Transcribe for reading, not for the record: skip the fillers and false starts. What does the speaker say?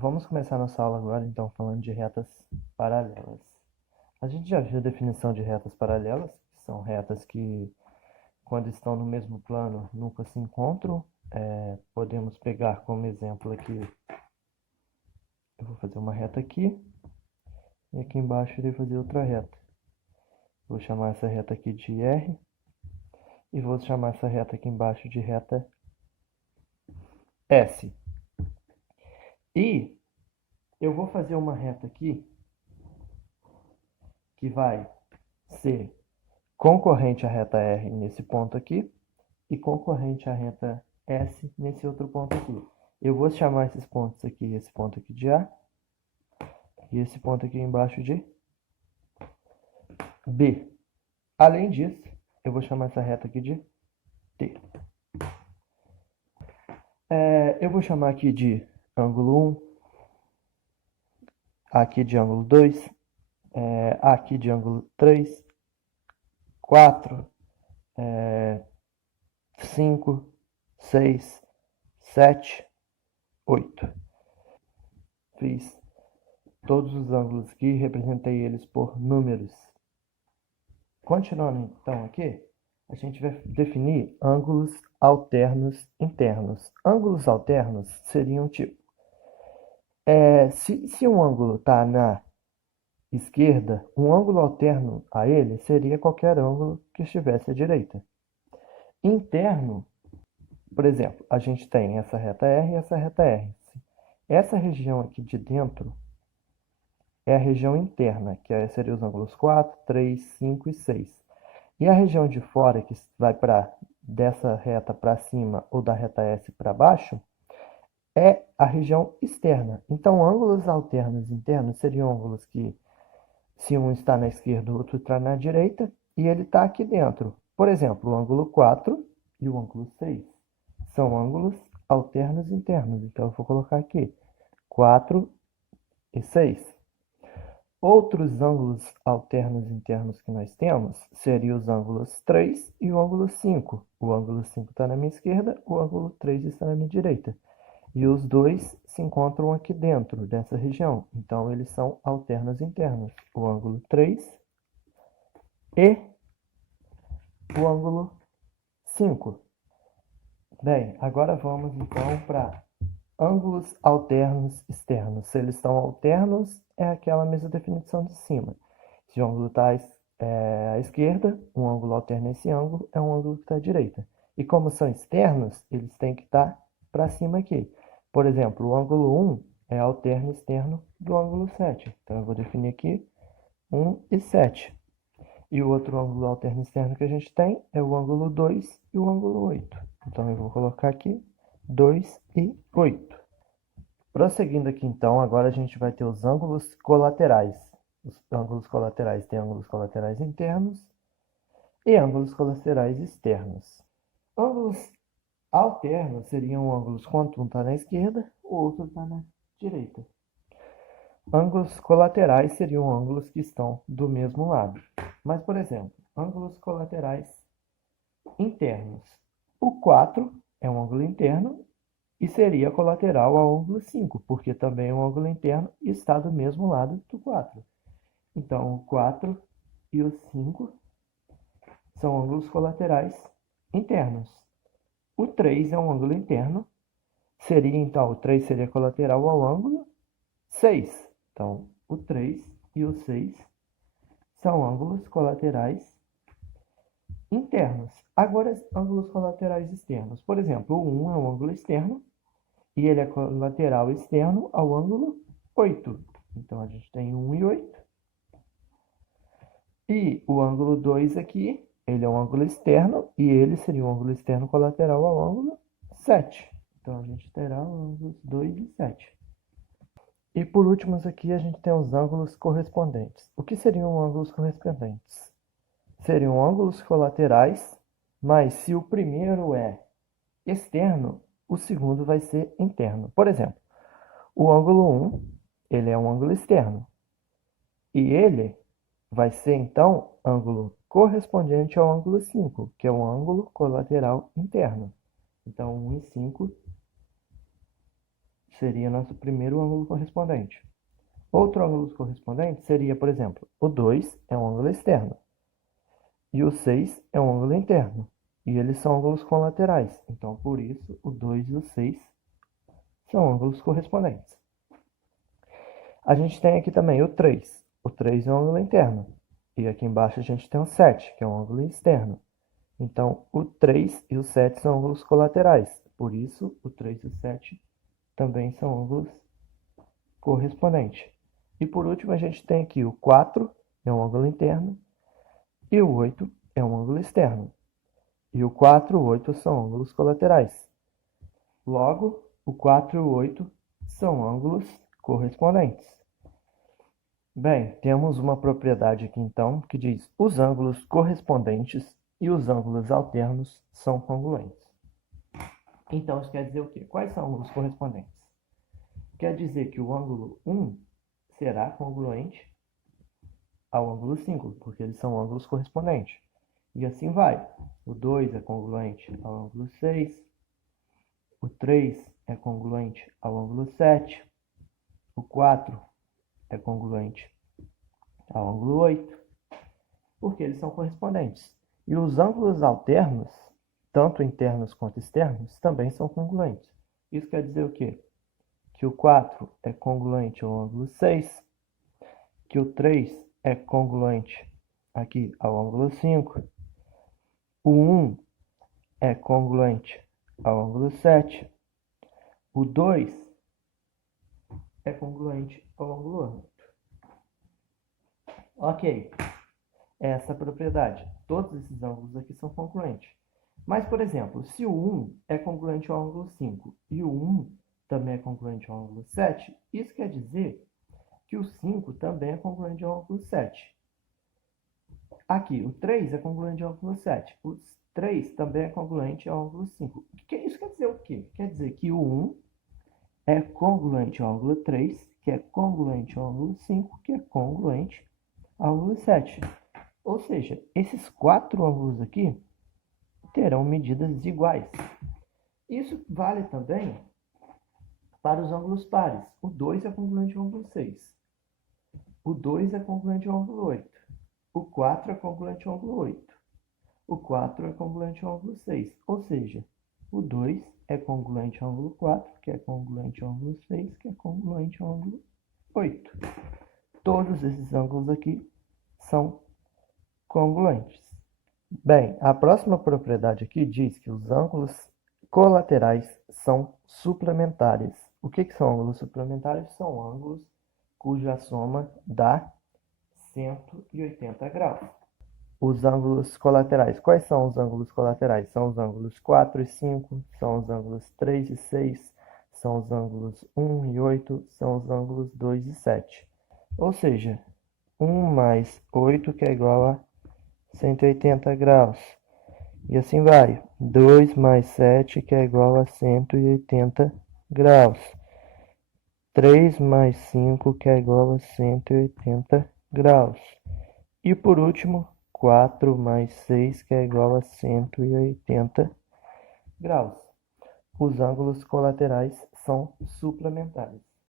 Vamos começar nossa aula agora, então, falando de retas paralelas. A gente já viu a definição de retas paralelas, que são retas que, quando estão no mesmo plano, nunca se encontram. Podemos pegar como exemplo aqui, eu vou fazer uma reta aqui, e aqui embaixo irei fazer outra reta. Vou chamar essa reta aqui de R, e vou chamar essa reta aqui embaixo de reta S. E eu vou fazer uma reta aqui, que vai ser concorrente à reta R nesse ponto aqui, e concorrente à reta S nesse outro ponto aqui. Eu vou chamar esses pontos aqui, esse ponto aqui de A, e esse ponto aqui embaixo de B. Além disso, eu vou chamar essa reta aqui de T. Eu vou chamar aqui de ângulo 1, aqui de ângulo 2, aqui de ângulo 3, 4, 5, 6, 7, 8. Fiz todos os ângulos aqui, representei eles por números. Continuando então aqui, a gente vai definir ângulos alternos internos. Ângulos alternos seriam tipo, se um ângulo está na esquerda, um ângulo alterno a ele seria qualquer ângulo que estivesse à direita. Interno, por exemplo, a gente tem essa reta R e essa reta R. Essa região aqui de dentro é a região interna, que seriam os ângulos 4, 3, 5 e 6. E a região de fora, que vai dessa reta para cima ou da reta S para baixo, é a região externa. Então, ângulos alternos internos seriam ângulos que, se um está na esquerda, o outro está na direita, e ele está aqui dentro. Por exemplo, o ângulo 4 e o ângulo 6 são ângulos alternos internos. Então, eu vou colocar aqui 4 e 6. Outros ângulos alternos internos que nós temos seriam os ângulos 3 e o ângulo 5. O ângulo 5 está na minha esquerda, o ângulo 3 está na minha direita. E os dois se encontram aqui dentro dessa região. Então, eles são alternos internos. O ângulo 3 e o ângulo 5. Bem, agora vamos então para ângulos alternos externos. Se eles estão alternos, é aquela mesma definição de cima. Se o ângulo está à esquerda, um ângulo alterno a esse ângulo é um ângulo que está à direita. E como são externos, eles têm que estar para cima aqui. Por exemplo, o ângulo 1 é alterno externo do ângulo 7. Então, eu vou definir aqui 1 e 7. E o outro ângulo alterno externo que a gente tem é o ângulo 2 e o ângulo 8. Então, eu vou colocar aqui 2 e 8. Prosseguindo aqui, então, agora a gente vai ter os ângulos colaterais. Os ângulos colaterais têm ângulos colaterais internos e ângulos colaterais externos. Ângulos alternos seriam ângulos quando um está na esquerda, o outro está na direita. Ângulos colaterais seriam ângulos que estão do mesmo lado. Mas, por exemplo, ângulos colaterais internos. O 4 é um ângulo interno e seria colateral ao ângulo 5, porque também é um ângulo interno e está do mesmo lado do 4. Então, o 4 e o 5 são ângulos colaterais internos. O 3 é um ângulo interno, então, o 3 seria colateral ao ângulo 6. Então, o 3 e o 6 são ângulos colaterais internos. Agora, ângulos colaterais externos. Por exemplo, o 1 é um ângulo externo e ele é colateral externo ao ângulo 8. Então, a gente tem 1 e 8. E o ângulo 2 aqui, ele é um ângulo externo e ele seria um ângulo externo colateral ao ângulo 7. Então, a gente terá ângulos 2 e 7. E por último, aqui a gente tem os ângulos correspondentes. O que seriam ângulos correspondentes? Seriam ângulos colaterais, mas se o primeiro é externo, o segundo vai ser interno. Por exemplo, o ângulo 1, ele é um ângulo externo. E ele vai ser, então, ângulo correspondente ao ângulo 5, que é um ângulo colateral interno. Então, 1 e 5 seria nosso primeiro ângulo correspondente. Outro ângulo correspondente seria, por exemplo, o 2 é um ângulo externo e o 6 é um ângulo interno. E eles são ângulos colaterais. Então, por isso, o 2 e o 6 são ângulos correspondentes. A gente tem aqui também o 3. O 3 é um ângulo interno. E aqui embaixo a gente tem o 7, que é um ângulo externo. Então, o 3 e o 7 são ângulos colaterais. Por isso, o 3 e o 7 também são ângulos correspondentes. E por último, a gente tem aqui o 4, é um ângulo interno, e o 8 é um ângulo externo. E o 4 e o 8 são ângulos colaterais. Logo, o 4 e o 8 são ângulos correspondentes. Bem, temos uma propriedade aqui então que diz: os ângulos correspondentes e os ângulos alternos são congruentes. Então, isso quer dizer o quê? Quais são ângulos correspondentes? Quer dizer que o ângulo 1 será congruente ao ângulo 5, porque eles são ângulos correspondentes. E assim vai. O 2 é congruente ao ângulo 6, o 3 é congruente ao ângulo 7, o 4 é congruente ao ângulo 8, porque eles são correspondentes. E os ângulos alternos, tanto internos quanto externos, também são congruentes. Isso quer dizer o quê? Que o 4 é congruente ao ângulo 6, que o 3 é congruente aqui ao ângulo 5, o 1 é congruente ao ângulo 7, o 2 é congruente ao ângulo 8. Ok, essa propriedade. Todos esses ângulos aqui são congruentes. Mas, por exemplo, se o 1 é congruente ao ângulo 5 e o 1 também é congruente ao ângulo 7, isso quer dizer que o 5 também é congruente ao ângulo 7. Aqui, o 3 é congruente ao ângulo 7. O 3 também é congruente ao ângulo 5. Isso quer dizer o quê? Quer dizer que o 1 é congruente ao ângulo 3, que é congruente ao ângulo 5, que é congruente ao ângulo 7. Ou seja, esses 4 ângulos aqui terão medidas iguais. Isso vale também para os ângulos pares. O 2 é congruente ao ângulo 6. O 2 é congruente ao ângulo 8. O 4 é congruente ao ângulo 8. O 4 é congruente ao ângulo 6. Ou seja, o 2 é congruente ao ângulo 4, que é congruente ao ângulo 6, que é congruente ao ângulo 8. Todos esses ângulos aqui são congruentes. Bem, a próxima propriedade aqui diz que os ângulos colaterais são suplementares. O que são ângulos suplementares? São ângulos cuja soma dá 180 graus. Os ângulos colaterais. Quais são os ângulos colaterais? São os ângulos 4 e 5, são os ângulos 3 e 6, são os ângulos 1 e 8, são os ângulos 2 e 7. Ou seja, 1 mais 8 que é igual a 180 graus. E assim vai. 2 mais 7 que é igual a 180 graus. 3 mais 5 que é igual a 180 graus. E por último, 4 mais 6 que é igual a 180 graus. Os ângulos colaterais são suplementares.